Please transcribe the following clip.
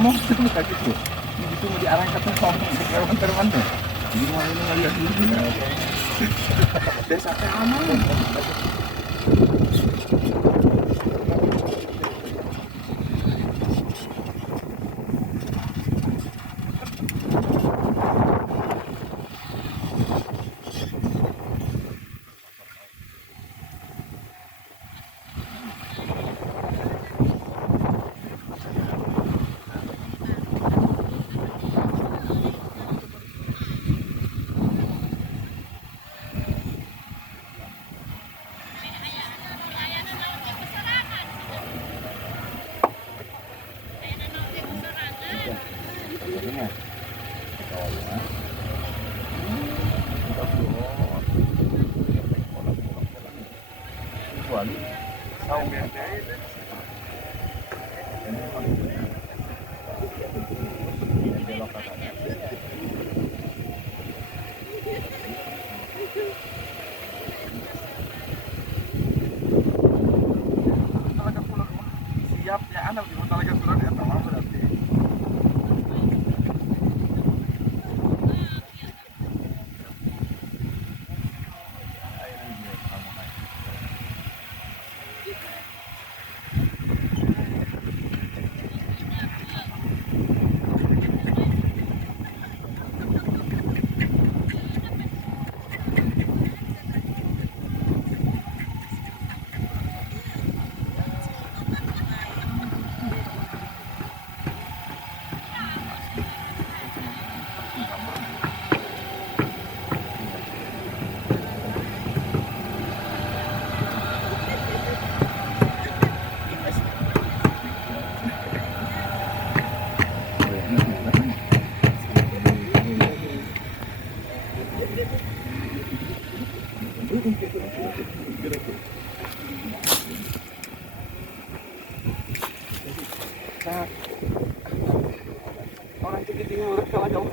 ngomong itu bukan gitu. Itu mau diarahkan ke ngomong ke teman deh. Ini mau ini ngeliat dulu. Desa aman. Siap ya anak di talaga surat ya tamam berarti. Orang itu kita ngurut kalau jauh.